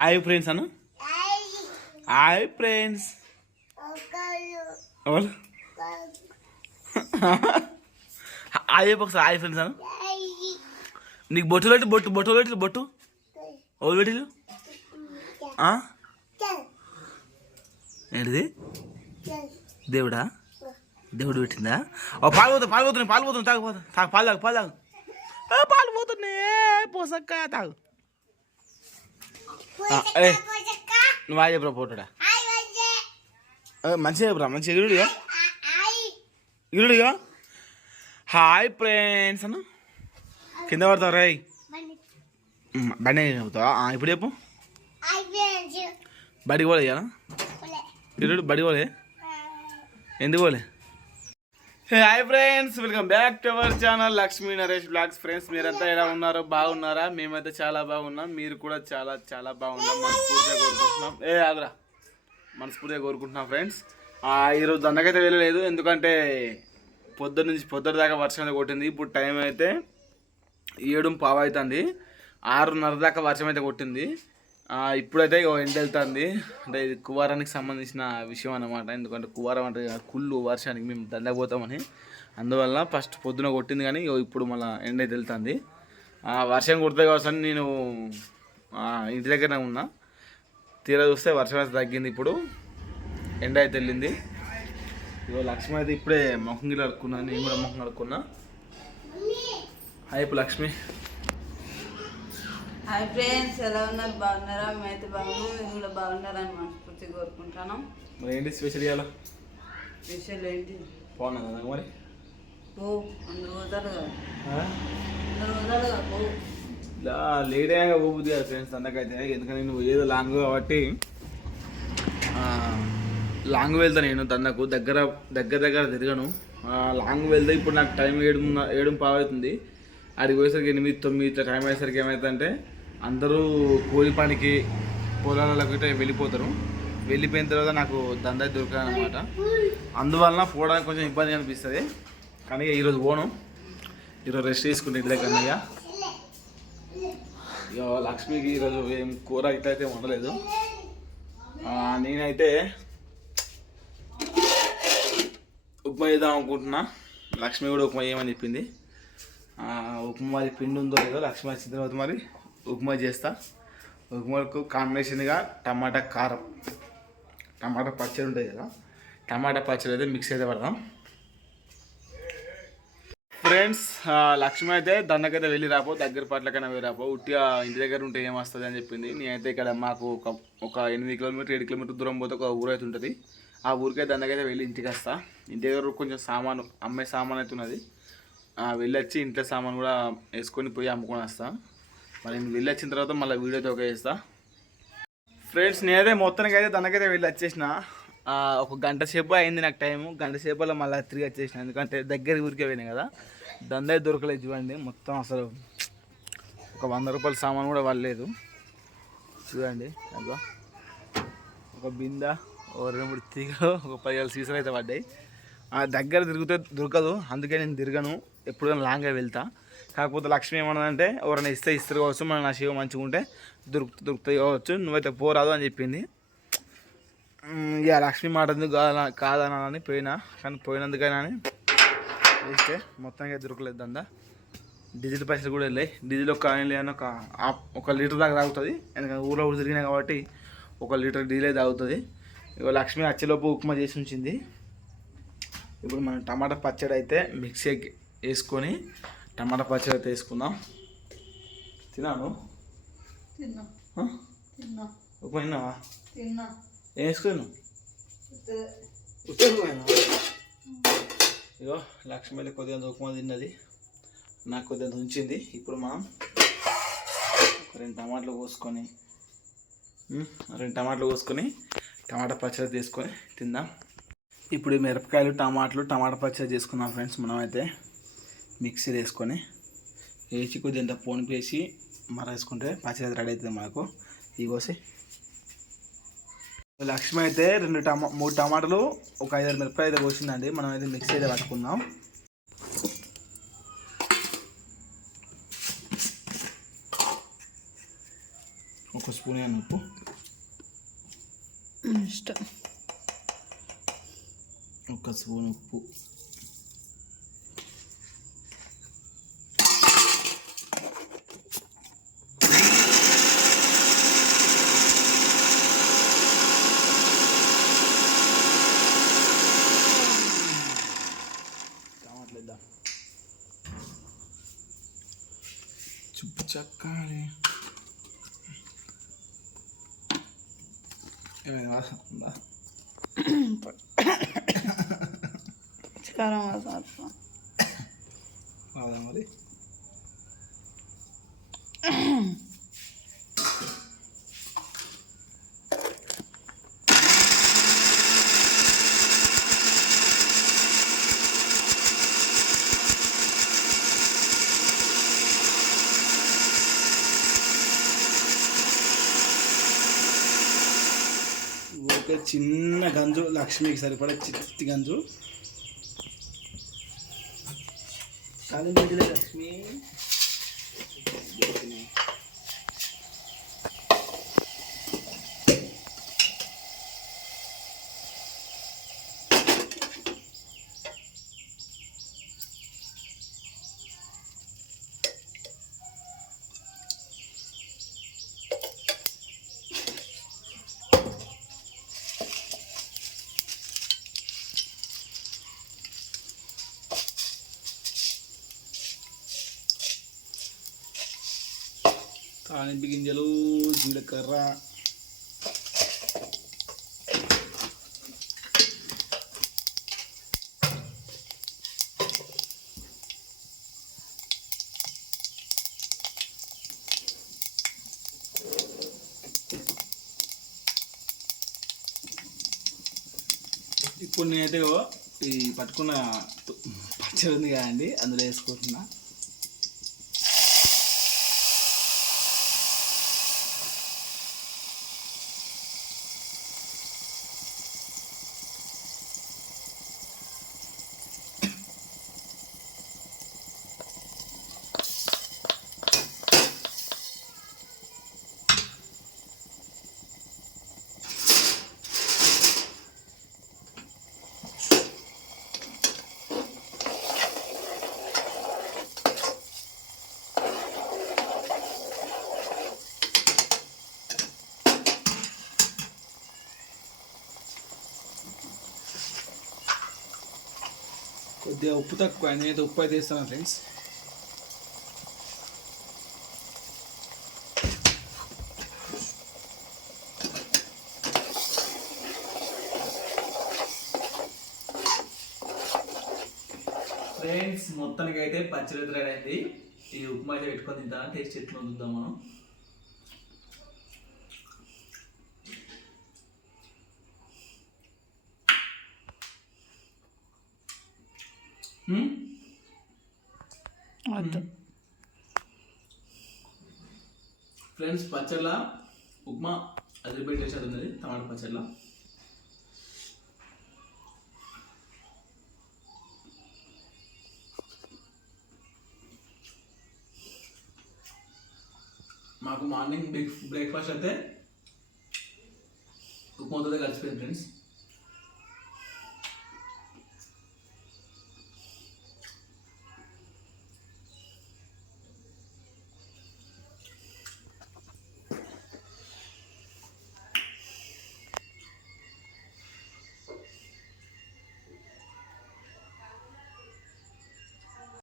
Hi friends అను hi friends ఎవరు hi ఒకసారి హాయ్ ఫ్రెండ్స్ అను నీకు బొట్టు పెట్టి బొట్టు బొట్టు పెట్టి బొట్టు. ఎవరు పెట్టిలు ఏంటిది? దేవుడా? దేవుడు పెట్టిందా? ఓ పాలిపోతుంది పోతుంది పాలిపోతుంది పోతున్నాయి పోతుంది తాగు పోతా. తాగు పాలు తాగు పాలు తాగు. పాలు పోసక్క తాగు. ఏ. నువ్వు ఆ చెప్పరా పోటాడా మంచిగా చెప్పరా మంచిగా ఇరుడిగా ఇరుడిగా హాయ్. ఫ్రెండ్స్ అన్న. కింద పడతావు రాయ్. బండి. చెప్తావా ఆ, ఇప్పుడు చెప్పు. బడికి పోలే ఇరుడు బడి పోలే? ఎందుకు పోలే? Hi friends welcome back to our channel Lakshmi Naresh blogs friends మీరంతా ఎలా ఉన్నారో? బాగున్నారా? మేమైతే చాలా బాగున్నాం. మీరు కూడా చాలా చాలా బాగున్నాం. మనస్ఫూర్తిగా కోరుకుంటున్నాం. ఏ ఆగ్రా. మనస్ఫూర్తిగా కోరుకుంటున్నాం ఫ్రెండ్స్ ఈరోజు దండకైతే వెళ్ళలేదు. ఎందుకంటే పొద్దున్న నుంచి పొద్దున దాకా వర్షం కొట్టింది. ఇప్పుడు టైం అయితే ఏడు పావు అవుతుంది. ఆరున్నర దాకా వర్షం అయితే కొట్టింది. ఇప్పుడైతే ఇగో ఎండ వెళ్తుంది. అంటే ఇది కువారానికి సంబంధించిన విషయం అన్నమాట. ఎందుకంటే కువారం అంటే కుళ్ళు వర్షానికి మేము దండపోతామని అందువల్ల ఫస్ట్ పొద్దున కొట్టింది కానీ ఇప్పుడు మళ్ళీ ఎండ అయితే వెళ్తుంది. ఆ, వర్షం కొడితే కావచ్చు నీను ఇంటి దగ్గరనే ఉన్నా. తీరా చూస్తే వర్షం అయితే తగ్గింది ఇప్పుడు. ఎండ అయితే వెళ్ళింది. ఇగో లక్ష్మి అయితే ఇప్పుడే మొహం గిల్ల అడుక్కున్నా నేను కూడా మొహం అడుక్కున్నా ఇప్పుడు లక్ష్మి హాయ్ ఫ్రెండ్స్ ఎలా ఉన్నారు? బాగున్నారా? మేమైతే బాగున్నాం. మీరు కూడా బాగున్నారని మనస్ఫూర్తిగా కోరుకుంటున్నాం. మరి ఏంటి స్పెషల్ ఇవ్వాలా విషయాలు ఏంటి? బాగున్నదా నాకు మరి? పో అందరు పోతారు కదా? అందరు పోతారు కదా పో. ఇలా లేట్ అయ్యాక పోబుద్ది కదా ఫ్రెండ్స్ అందకైతే ఎందుకంటే నేను ఏదో లాంగ్ కాబట్టి లాంగ్ వెళ్తా నేను దండకు దగ్గర దగ్గర దగ్గర తిరగను. లాంగ్ వెళ్తే ఇప్పుడు నాకు టైం ఏడు ఏడు పావు అవుతుంది అడిగి పోయేసరికి ఎనిమిది తొమ్మిది ఇట్లా టైం అయ్యేసరికి ఏమవుతుందంటే అందరూ కూలి పనికి పొలాలకు వెళ్ళిపోతారు. వెళ్ళిపోయిన తర్వాత నాకు దందా దొరకాలన్నమాట అందువలన పోవడానికి కొంచెం ఇబ్బంది అనిపిస్తుంది. కానీ ఈరోజు పోను. ఈరోజు రెస్ట్ తీసుకుంటే ఇంటి దగ్గర ఇక. ఇక లక్ష్మికి ఈరోజు ఏం కూర ఇట్లా అయితే ఉండలేదు నేనైతే ఉప్మా చేద్దాం అనుకుంటున్నా. లక్ష్మి కూడా ఉప్మా చేయమని చెప్పింది. ఉప్మా మరి పిండి ఉందో లేదో లక్ష్మి వచ్చిన తర్వాత మరి ఉప్మా చేస్తా. ఉప్మాకు కాంబినేషన్గా టమాటా కారం. టమాటా పచ్చడి ఉంటుంది కదా. టమాటా పచ్చడి అయితే మిక్స్ అయితే పడదాం. ఫ్రెండ్స్ లక్ష్మి అయితే దండకైతే వెళ్ళి రాపో దగ్గర పట్లకైనా వెళ్ళి రాపో. ఉట్టిగా ఇంటి దగ్గర ఉంటే ఏం వస్తుంది అని చెప్పింది. నేనైతే ఇక్కడ మాకు ఒక ఒక ఎనిమిది కిలోమీటర్ ఏడు కిలోమీటర్ దూరం పోతే ఒక ఊరు అయితే ఉంటుంది. ఆ ఊరికే దండకైతే వెళ్ళి ఇంటికి వస్తా. ఇంటి దగ్గర కొంచెం సామాను అమ్మే సామాన్ అయితే ఉన్నది. వెళ్ళొచ్చి ఇంట్లో సామాన్ కూడా వేసుకొని పోయి అమ్ముకొని వస్తాను మరి నేను వెళ్ళి వచ్చిన తర్వాత మళ్ళీ వీడియో అయితే చేస్తా. ఫ్రెండ్స్ నేనైతే మొత్తానికి అయితే తనకైతే వెళ్ళి వచ్చేసిన. ఒక గంట సేపు అయింది నాకు టైం గంట సేపులో మళ్ళీ తిరిగి వచ్చేసిన. ఎందుకంటే దగ్గర ఊరికే పోయినాయి కదా. దందే దొరకలేదు చూడండి. మొత్తం అసలు ఒక వంద రూపాయల సామాన్ కూడా వాళ్ళలేదు చూడండి అదిగో. ఒక బింద ఓ రెండు మూడు తీగలు ఒక పదివేల సీసాలు అయితే పడ్డాయి. ఆ దగ్గర తిరిగితే దొరకదు. అందుకే నేను తిరగను. ఎప్పుడైనా లాంగ్గా వెళ్తా. కాకపోతే లక్ష్మి ఏమన్నదంటే ఎవరైనా ఇస్తే ఇస్తారు కావచ్చు మన నా శివ మంచిగా ఉంటే దొరుకుతు దొరుకుతాయి కావచ్చు నువ్వైతే పోరాదు అని చెప్పింది. ఇక లక్ష్మి మాట ఎందుకు కాదా కాదనాలని పోయినా కానీ పోయినందుకైనా అని ఇస్తే మొత్తంగా దొరకలేదు దందా. డీజిల్ పైసలు కూడా వెళ్ళాయి. డీజిల్ ఒక లేని ఒక ఒక లీటర్ దాకా తాగుతుంది. ఎందుకంటే ఊళ్ళో ఊరు తిరిగినాయి కాబట్టి ఒక లీటర్ డీజిల్ అయితే తాగుతుంది. ఇక లక్ష్మి అచ్చేలోపు ఉప్మా చేసి ఉంచింది. ఇప్పుడు మనం టమాటా పచ్చడి అయితే మిక్సీ వేసుకొని టమాటా పచ్చడి అయితే వేసుకుందాం. తిన్నాను తిన్నా. ఏం వేసుకున్నావు? ఇగో లక్ష్మి కొద్దిగా ఉప్మా తిన్నది. నాకు కొద్దిగా ఉంచింది ఇప్పుడు మనం ఒక రెండు టమాటాలు కోసుకొని రెండు టమాటాలు కోసుకొని టమాటా పచ్చడి తీసుకొని తిందాం. ఇప్పుడు మిరపకాయలు టమాటాలు టమాటా పచ్చడి చేసుకుందాం ఫ్రెండ్స్ మనం అయితే మిక్సీ వేసుకొని వేసి కొద్దిగా ఇంత పోనిపి వేసి మర వేసుకుంటే పచ్చడి రెడీ అవుతుంది మనకు. ఇవి కోసి లక్ష్మి అయితే రెండు టమా మూడు టమాటాలు ఒక ఐదారు మిరపకాయలు అయితే కోసిందండి. మనం అయితే మిక్సీ అయితే పట్టుకుందాం. ఒక స్పూన్ వేయండి ఉప్పు. ఇష్టం. ఒక స్పూన్ ఉప్పు. చుప్పు చక్కాలి ఏమైనా వాసన ఉందా కారం మసాలా రాదా మరి ఒక చిన్న గంజు లక్ష్మికి సరిపడే చిట్టి గంజు. కాలం లక్ష్మి. తాలింపు గింజలు జీలకర్ర ఇప్పుడు నేనైతే ఈ పట్టుకున్న పచ్చడి ఉంది కదండి అందులో వేసుకుంటున్నా. కొద్దిగా ఉప్పు తక్కువ నేనైతే ఉప్పు అయితే వేస్తాను ఫ్రెండ్స్. ఫ్రెండ్స్ మొత్తానికి అయితే పచ్చడి రెడీ అయింది. ఈ ఉప్మా అయితే పెట్టుకొని తింటాను టేస్ట్ ఎట్లా చూద్దాం మనం. వద్దు. ఫ్రెండ్స్ పచ్చళ్ళ ఉప్మా అదిరిపోయి టేస్ట్ ఉన్నది టమాటా పచ్చళ్ళ. మాకు మార్నింగ్ బ్రేక్ బ్రేక్ఫాస్ట్ అయితే ఉప్మాతో కలిసిపోయింది ఫ్రెండ్స్